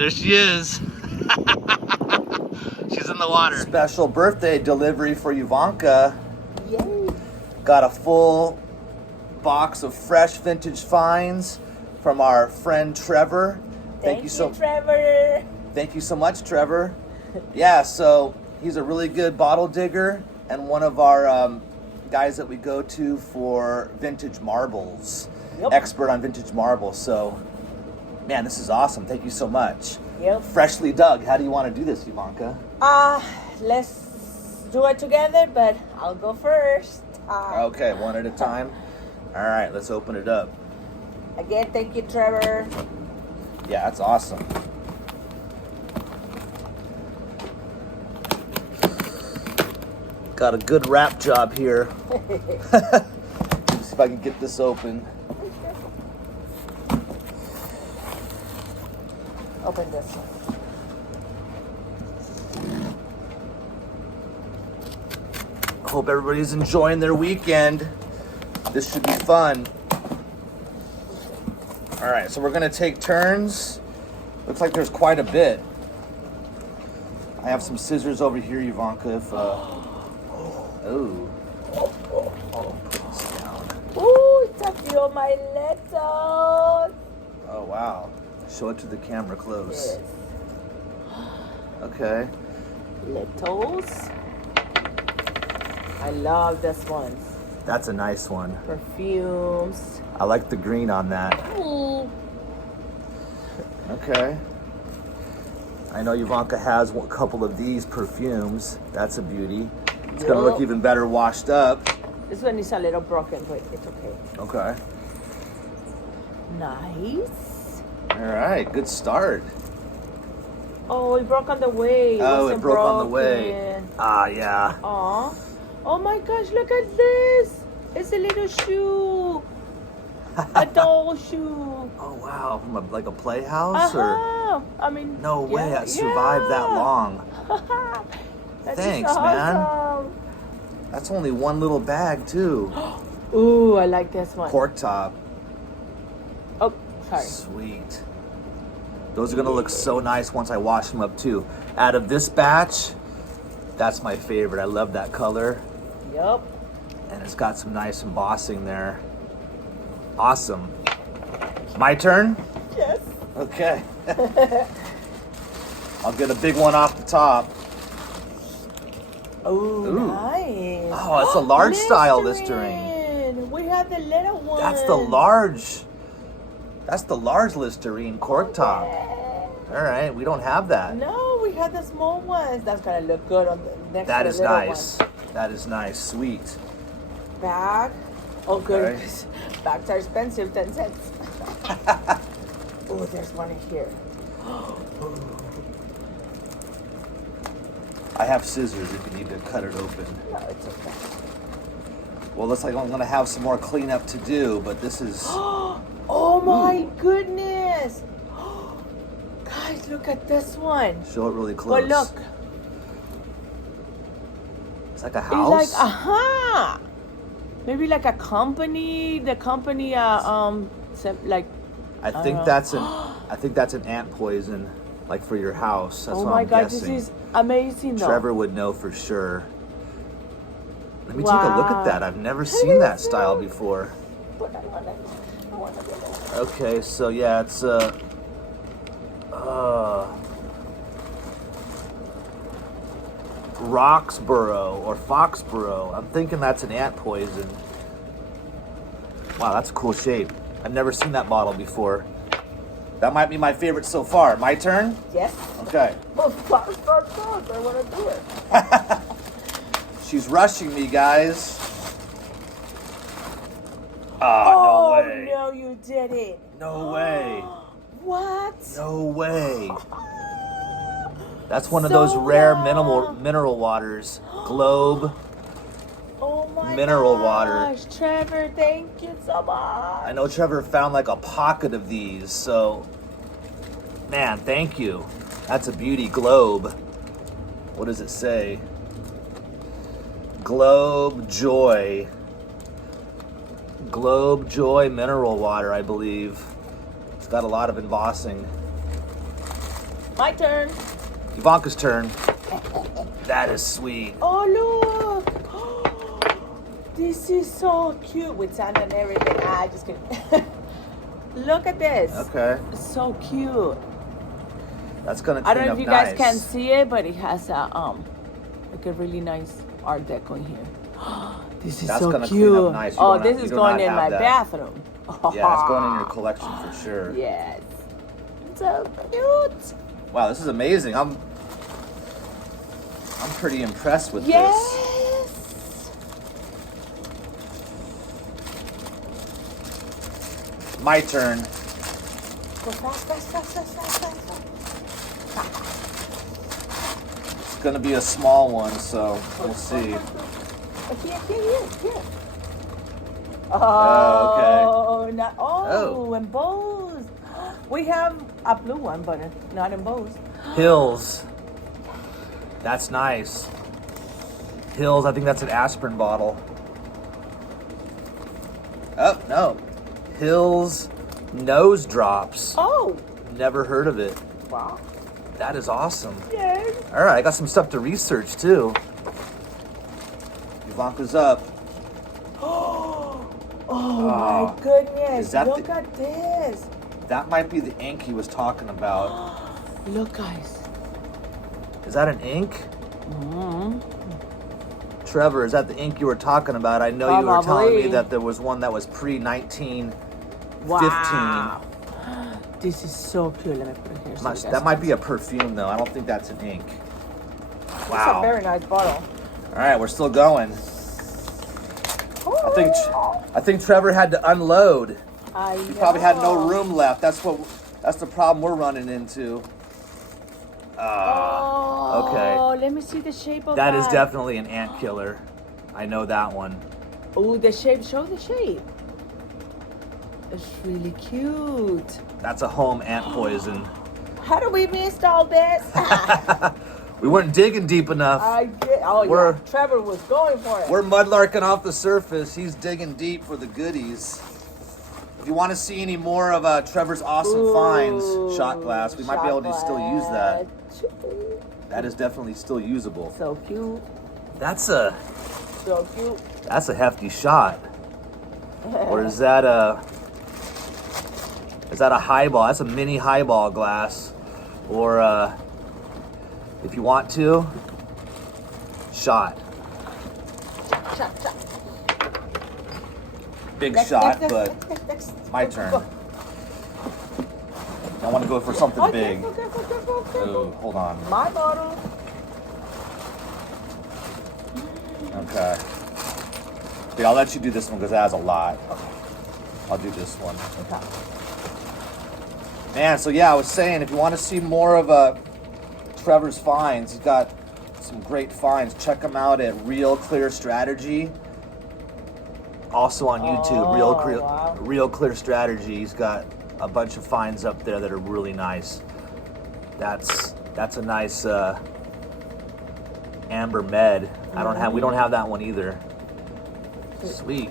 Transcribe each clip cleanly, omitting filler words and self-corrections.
There she is. She's in the water. Special birthday delivery for Ivanka. Yay. Got a full box of fresh vintage finds from our friend Trevor. Thank you, Trevor. Thank you so much, Trevor. Yeah, so he's a really good bottle digger and one of our guys that we go to for vintage marbles. Yep. Expert on vintage marbles. So, man, this is awesome. Thank you so much. Yep. Freshly dug. How do you want to do this, Ivanka? Let's do it together, but I'll go first. Okay, one at a time. All right, let's open it up. Again, thank you, Trevor. Yeah, that's awesome. Got a good wrap job here. Let's see if I can get this open. Open this one. Hope everybody's enjoying their weekend. This should be fun. All right, so we're gonna take turns. Looks like there's quite a bit. I have some scissors over here, Ivanka. If put this down. Ooh, it's a few of my lettuce. Oh wow! Show it to the camera close. Yes. Okay. Lettuce. I love this one. That's a nice one. Perfumes. I like the green on that. Okay. I know Ivanka has a couple of these perfumes. That's a beauty. It's gonna look even better washed up. This one is a little broken, but it's okay. Okay. Nice. All right. Good start. Oh, it broke on the way. Oh, it wasn't broke on the way. broken. Ah, yeah. Aw. Oh my gosh, look at this. It's a little shoe. A doll shoe. Oh wow, from like a playhouse or? I mean, No way, yeah, I survived that long. That is Thanks, man. awesome. That's only one little bag too. Ooh, I like this one. Cork top. Oh, sorry. Sweet. Those are gonna look so nice once I wash them up too. Out of this batch, that's my favorite. I love that color. Yep. And it's got some nice embossing there. Awesome. My turn? Yes. Okay. I'll get a big one off the top. Ooh, nice. Oh, it's a large style Listerine. We have the little one. That's the large. That's the large Listerine cork top. All right, we don't have that. No, we have the small ones. That's gonna look good on the next. That to the is little nice. one. That is nice. Sweet. Bag. Oh, good. Okay. Bags are expensive. 10 cents. Oh, there's one in here. I have scissors if you need to cut it open. No, it's okay. Well, looks like I'm gonna have some more cleanup to do, but this is. Oh my goodness! Guys, look at this one. Show it really close. But look, It's like a it's house. like maybe like a company. The company, like. I think that's an ant poison, like for your house. That's Oh what my I'm God, guessing. this is amazing though. Trevor would know for sure. Let me take a look at that. I've never seen that style before. But I wanna get it. Okay, so yeah, it's Roxborough or Foxborough. I'm thinking that's an ant poison. Wow, that's a cool shape. I've never seen that bottle before. That might be my favorite so far. My turn? Yes. Okay. Oh, fast. I wanna do it. She's rushing me, guys. Oh, no way. no, you did it. No way. What? No way. That's one of those rare mineral waters. Globe. Oh my Mineral gosh, water. Trevor, thank you so much. I know Trevor found like a pocket of these, so man, thank you. That's a beauty. Globe. What does it say? Globe Joy. Globe Joy mineral water, I believe. It's got a lot of embossing. My turn. Ivanka's turn. That is sweet. Oh, look. This is so cute with Santa and everything. Just kidding. Look at this. Okay. So cute. That's gonna I don't clean know up if you guys nice. can see it, but it has like a really nice art deco in here. This is That's so gonna cute. clean up nice. You Oh, don't this have- is you do going not in have my that. bathroom. Yeah, it's going in your collection for sure. Yes. So cute. Wow, this is amazing. I'm pretty impressed with Yes. this. My turn. Go fast, fast, fast, fast, fast, fast. It's gonna be a small one, so we'll see. Here. Oh, okay. Oh, embossed. We have a blue one, but not embossed. Hills. That's nice. Hills, I think that's an aspirin bottle. Oh, no. Hills nose drops. Oh, Never heard of it. wow. That is awesome. Yes. All right, I got some stuff to research too. Ivanka's up. Oh my goodness. Is that Look the- at this. That might be the ink he was talking about. Look, guys. Is that an ink? Mm-hmm. Trevor, is that the ink you were talking about? I know you were telling me Probably. that there was one that was pre-1915. Wow. This is so cute. Let me put it here. So you guys That might can be a perfume though. I don't think that's an ink. It's a Wow. very nice bottle. All right, we're still going. I think Trevor had to unload. He probably had no room left. That's the problem we're running into. Oh, okay. Let me see the shape of That is definitely an ant killer. I know that one. Oh, the shape. Show the shape. It's really cute. That's a home ant poison. How do we miss all this? We weren't digging deep enough. I get. Oh, We're- yeah. Trevor was going for it. We're mudlarking off the surface. He's digging deep for the goodies. If you want to see any more of Trevor's awesome finds, shot glass, we might be able to still use that. That is definitely still usable. So cute. That's a So cute. hefty shot. Or is that a highball? That's a mini highball glass. Or if you want to, shot. Shot. Big Next, shot, next, but next. my Go, turn. go. I want to go for something Oh, big. careful. Oh, hold on. My bottle. Okay. Okay, I'll let you do this one because it has a lot. I'll do this one. Okay. Man, so yeah, I was saying, if you want to see more of Trevor's finds, he's got some great finds. Check him out at Real Clear Strategy. Also on YouTube, wow. Real Clear Strategy. He's got a bunch of finds up there that are really nice. That's a nice amber med. We don't have that one either. Sweet.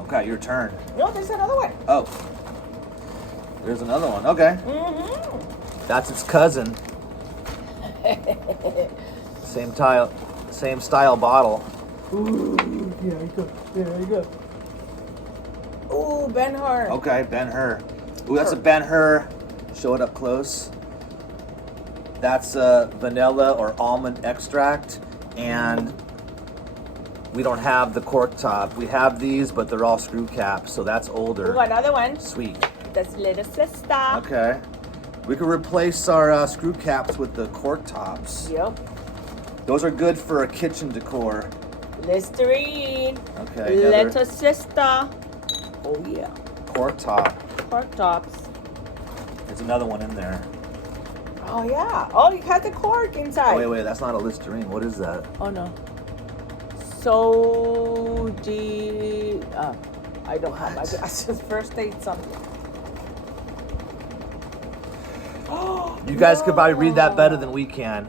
Okay, your turn. No, there's another one. Oh. There's another one. Okay. Mm-hmm. That's its cousin. Same style bottle. Ooh, here I go. Ooh, Ben-Hur. Okay, Ben-Hur. Ooh, that's a Ben-Hur. Show it up close. That's vanilla or almond extract, and we don't have the cork top. We have these, but they're all screw caps, so that's older. Ooh, another one. Sweet. That's little sister. Okay. We could replace our screw caps with the cork tops. Yep. Those are good for a kitchen decor. Listerine. Okay. Another Little sister. Oh yeah. cork top. Cork tops. There's another one in there. Oh yeah. Oh, you had the cork inside. Oh, wait, that's not a Listerine. What is that? Oh no. So I don't have my glasses. First aid something. Oh, You guys could probably read that better than we can.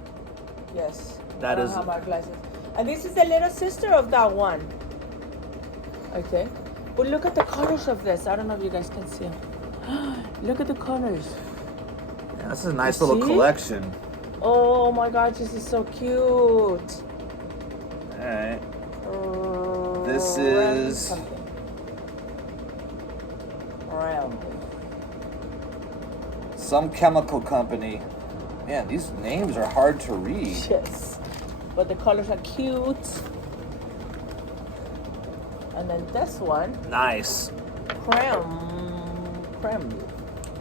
Yes. That I is- don't have my glasses. And this is the little sister of that one. Okay. But look at the colors of this. I don't know if you guys can see them. Look at the colors. Man, this is a nice You little see? collection. Oh my god, this is so cute. All right. This Realm is- something. Realm. Some chemical company. Man, these names are hard to read. Yes. But the colors are cute. And then this one, Nice. creme.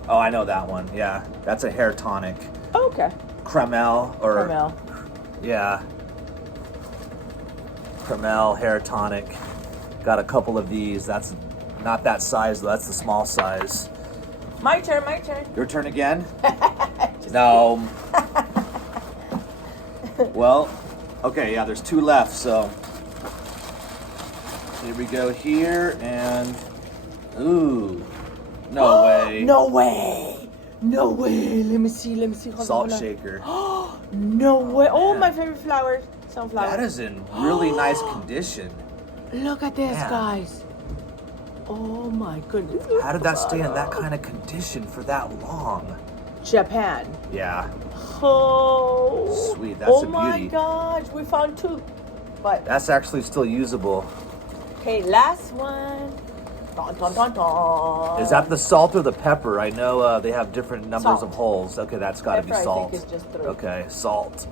Oh, I know that one. Yeah, that's a hair tonic. Okay. Cremel or Caramel. yeah. Cremel hair tonic. Got a couple of these. That's not that size though. That's the small size. My turn. Your turn again? No. Well, okay, yeah, there's 2 left, so here we go here and ooh. No way. No way. No way. Let me see. Hold on, Salt hold on. shaker. No way. Oh, Man. my favorite flower. Sunflower. That is in really nice condition. Look at this, Man. guys. Oh my goodness. How did that stay in that kind of condition for that long? Japan. Yeah. Oh. Sweet, that's oh a my beauty. gosh, we found 2. But That's actually still usable. okay, last one. Dun, dun, dun, dun. Is that the salt or the pepper? I know they have different numbers Salt. of holes. Okay, that's got to be Pepper, I salt. think, is just 3. Okay, salt.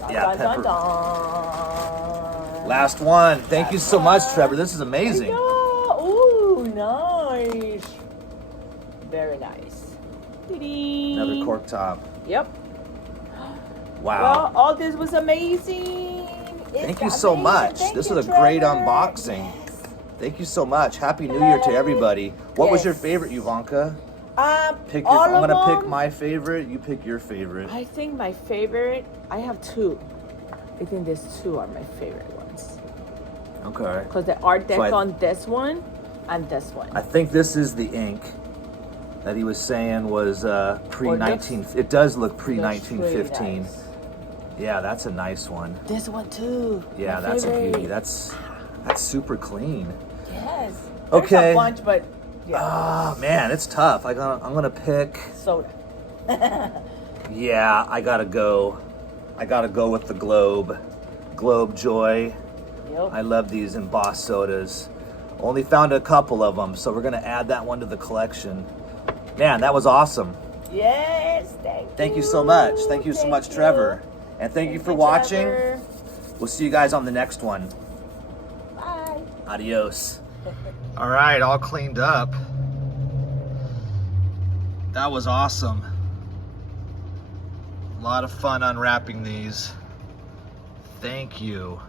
Dun, Yeah, dun, dun, pepper. dun. Last one. Thank you Last so much, one. Trevor. This is amazing. Yeah. Ooh, nice. Very nice. Dee-dee. Another cork top. Yep. Wow. Well, all this was amazing. Thank you so much. This was a great unboxing. Thank you so much. Happy New Year to everybody. What was your Yes. favorite, Ivanka? Pick I'm gonna pick my favorite. You pick your favorite. I think my favorite. I have 2. I think these 2 are my favorite ones Okay. because the art deco So on this one and this one. I think this is the ink that he was saying was pre-19. looks- It does look Looks pre-1915. really nice. Yeah, that's a nice one. This one too. Yeah, my that's a favorite. beauty. That's super clean. Yes. There's Okay. a bunch, but yeah. Ah, man, it's tough. I'm gonna pick. Soda. Yeah, I gotta go with the Globe. Globe Joy. Yep. I love these embossed sodas. Only found a couple of them, so we're gonna add that one to the collection. Man, that was awesome. Yes. Thank you so much. Thank you so much, Trevor. And thank you for watching. Trevor. We'll see you guys on the next one. Bye. Adios. All right, all cleaned up. That was awesome. A lot of fun unwrapping these. Thank you.